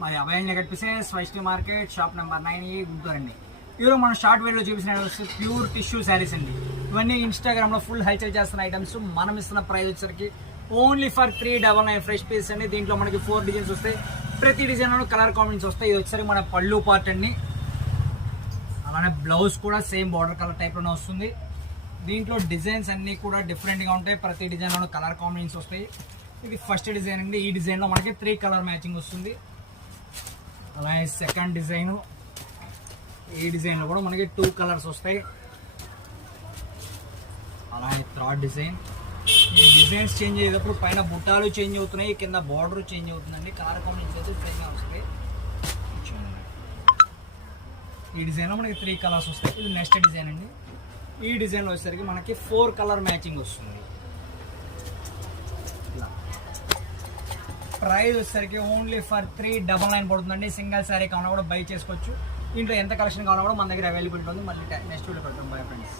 మరి Abhaya Nagar pieces Vaishnavi market shop number 9 Guntur అండి. ఈరోజు మనం షార్ట్ వీడియోలో చూపించిన ప్యూర్ టిష్యూ శారీస్ అండి. ఇవన్నీ ఇన్స్టాగ్రామ్లో ఫుల్ హైలైట్ చేస్తున్న ఐటమ్స్. మనం ఇస్తున్న ప్రైస్ వచ్చేసరికి ఓన్లీ ఫర్ 399 ఫ్రెష్ పీస్ అండి. దీంట్లో మనకి 4 డిజైన్స్ వస్తాయి. ప్రతి డిజైన్లో కలర్ కాంబినేషన్స్ వస్తాయి. ఇది వచ్చేసరికి మన పళ్ళు పార్ట్ అండి. అలానే బ్లౌజ్ కూడా సేమ్ బార్డర్ కలర్ టైప్లోనే వస్తుంది. దీంట్లో డిజైన్స్ అన్నీ కూడా డిఫరెంట్గా ఉంటాయి. ప్రతి డిజైన్లో కలర్ కాంబినేషన్స్ వస్తాయి. ఇది ఫస్ట్ డిజైన్ అండి. ఈ డిజైన్లో మనకి 3 కలర్ మ్యాచింగ్ వస్తుంది. అలాగే సెకండ్ డిజైన్, ఈ డిజైన్లో కూడా మనకి 2 కలర్స్ వస్తాయి. అలాగే థర్డ్ డిజైన్. ఈ డిజైన్స్ చేంజ్ అయ్యేటప్పుడు పైన బుట్టాలు చేంజ్ అవుతున్నాయి, కింద బార్డర్ చేంజ్ అవుతుందండి. కలర్ కాంబినేషన్స్ అయితే సేమ్గా వస్తాయి. ఈ డిజైన్లో మనకి 3 కలర్స్ వస్తాయి. ఇది నెక్స్ట్ డిజైన్ అండి. ఈ డిజైన్లో వచ్చేసరికి మనకి 4 కలర్ మ్యాచింగ్ వస్తుంది. ప్రైస్ వచ్చేసరికి ఓన్లీ ఫర్ 399 పడుతుందండి. సింగిల్ శారీ కావాలన్నా కూడా బై చేసుకోవచ్చు. దీంట్లో ఎంత కలెక్షన్ కావాలన్నా కూడా మన దగ్గర అవైలబిలిటీ ఉంది. మళ్ళీ నెక్స్ట్ వీడియో పెడతాం. Bye friends.